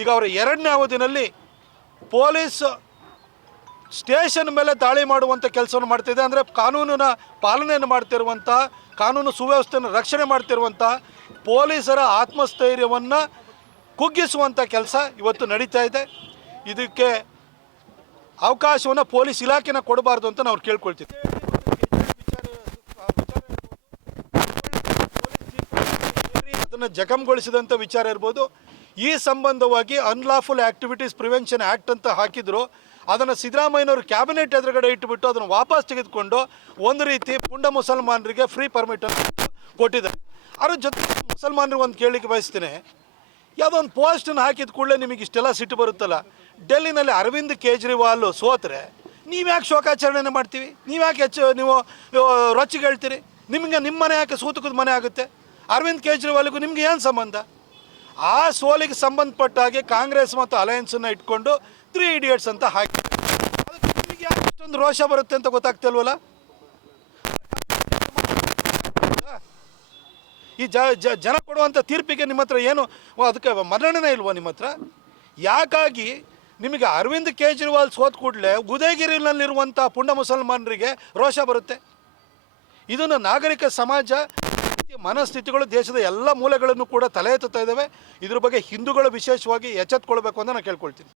ಈಗ ಅವರ ಎರಡನೇ ಅವಧಿನಲ್ಲಿ ಪೊಲೀಸ್ ಸ್ಟೇಷನ್ ಮೇಲೆ ದಾಳಿ ಮಾಡುವಂಥ ಕೆಲಸವನ್ನು ಮಾಡ್ತಿದೆ. ಅಂದರೆ ಕಾನೂನಿನ ಪಾಲನೆಯನ್ನು ಮಾಡ್ತಿರುವಂಥ, ಕಾನೂನು ಸುವ್ಯವಸ್ಥೆಯನ್ನು ರಕ್ಷಣೆ ಮಾಡ್ತಿರುವಂಥ ಪೊಲೀಸರ ಆತ್ಮಸ್ಥೈರ್ಯವನ್ನು ಕುಗ್ಗಿಸುವಂಥ ಕೆಲಸ ಇವತ್ತು ನಡೀತಾ ಇದೆ. ಇದಕ್ಕೆ ಅವಕಾಶವನ್ನು ಪೊಲೀಸ್ ಇಲಾಖೆನ ಕೊಡಬಾರ್ದು ಅಂತ ನಾವು ಕೇಳ್ಕೊಳ್ತೀವಿ. ಅದನ್ನು ಜಖಂಗೊಳಿಸಿದಂಥ ವಿಚಾರ ಇರ್ಬೋದು. ಈ ಸಂಬಂಧವಾಗಿ ಅನ್ಲಾಫುಲ್ ಆ್ಯಕ್ಟಿವಿಟೀಸ್ ಪ್ರಿವೆನ್ಷನ್ ಆ್ಯಕ್ಟ್ ಅಂತ ಹಾಕಿದ್ರು. ಅದನ್ನು ಸಿದ್ದರಾಮಯ್ಯನವರು ಕ್ಯಾಬಿನೆಟ್ ಎದುರುಗಡೆ ಇಟ್ಟುಬಿಟ್ಟು ಅದನ್ನು ವಾಪಸ್ ತೆಗೆದುಕೊಂಡು ಒಂದು ರೀತಿ ಪುಂಡ ಮುಸಲ್ಮಾನರಿಗೆ ಫ್ರೀ ಪರ್ಮಿಟನ್ನು ಕೊಟ್ಟಿದ್ದಾರೆ. ಅದ್ರ ಜೊತೆ ಮುಸಲ್ಮಾನರಿಗೆ ಒಂದು ಕೇಳಲಿಕ್ಕೆ ಬಯಸ್ತೀನಿ, ಯಾವುದೋ ಒಂದು ಪೋಸ್ಟನ್ನು ಹಾಕಿದ ಕೂಡಲೇ ನಿಮಗೆ ಇಷ್ಟೆಲ್ಲ ಸಿಟ್ಟು ಬರುತ್ತಲ್ಲ. ಡೆಲ್ಲಿನಲ್ಲಿ ಅರವಿಂದ್ ಕೇಜ್ರಿವಾಲ್ ಸೋತ್ರೆ ನೀವ್ಯಾಕೆ ಶೋಕಾಚರಣೆ ಮಾಡ್ತೀವಿ? ನೀವ್ಯಾಕೆ ನೀವು ರೊಚ್ಚಿಗೆ ಹೇಳ್ತೀರಿ? ನಿಮಗೆ ನಿಮ್ಮ ಮನೆ ಯಾಕೆ ಸೂತಕದ ಮನೆ ಆಗುತ್ತೆ? ಅರವಿಂದ್ ಕೇಜ್ರಿವಾಲ್ಗೂ ನಿಮ್ಗೆ ಏನು ಸಂಬಂಧ? ಆ ಸೋಲಿಗೆ ಸಂಬಂಧಪಟ್ಟ ಹಾಗೆ ಕಾಂಗ್ರೆಸ್ ಮತ್ತು ಅಲಯನ್ಸನ್ನು ಇಟ್ಕೊಂಡು 3 Idiots ಅಂತ ಹಾಕಿ ಅದಕ್ಕೆ ನಿಮಗೆ ಯಾಕೆ ಇಷ್ಟೊಂದು ರೋಷ ಬರುತ್ತೆ ಅಂತ ಗೊತ್ತಾಗ್ತಿಲ್ವಲ್ಲ. ಈ ಜನ ಕೊಡುವಂಥ ತೀರ್ಪಿಗೆ ನಿಮ್ಮ ಹತ್ರ ಏನು ಅದಕ್ಕೆ ಮನ್ನಣೆ ಇಲ್ವೋ ನಿಮ್ಮ ಹತ್ರ? ಯಾಕಾಗಿ ನಿಮಗೆ ಅರವಿಂದ್ ಕೇಜ್ರಿವಾಲ್ ಸೋತ್ ಕೂಡಲೇ ಉದಯಗಿರಿನಲ್ಲಿರುವಂಥ ಪುಂಡ ಮುಸಲ್ಮಾನರಿಗೆ ರೋಷ ಬರುತ್ತೆ? ಇದನ್ನು ನಾಗರಿಕ ಸಮಾಜ ಮನಸ್ಥಿತಿಗಳು ದೇಶದ ಎಲ್ಲ ಮೂಲೆಗಳನ್ನು ಕೂಡ ತಲೆ ಎತ್ತುತ್ತಾ ಇದ್ದಾವೆ. ಇದ್ರ ಬಗ್ಗೆ ಹಿಂದೂಗಳು ವಿಶೇಷವಾಗಿ ಎಚ್ಚೆತ್ತುಕೊಳ್ಬೇಕು ಅಂತ ನಾನು ಕೇಳ್ಕೊಳ್ತೀನಿ.